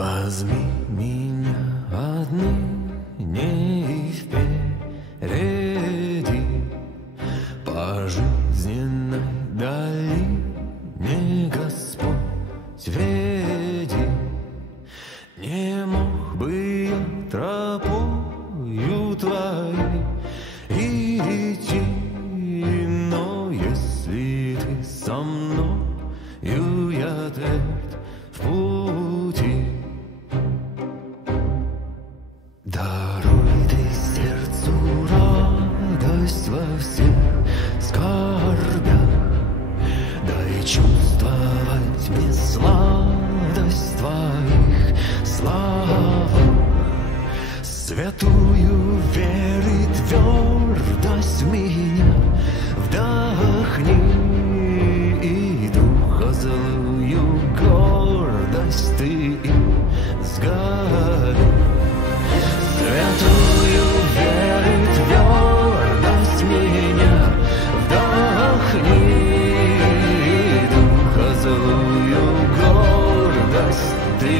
Возьми меня отныне впереди по жизненной долине, Господь, веди. Не мог бы я тропою Твоей идти, но если Ты со мною, я тверд в пути. Даруй Ты сердцу радость во всех скорбях, дай чувствовать мне сладость Твоих слав, святую веры твердость в меня вдохни, и духа злую гордость Ты изгони. Святую веры твердость меня вдохни, духа злую гордость Ты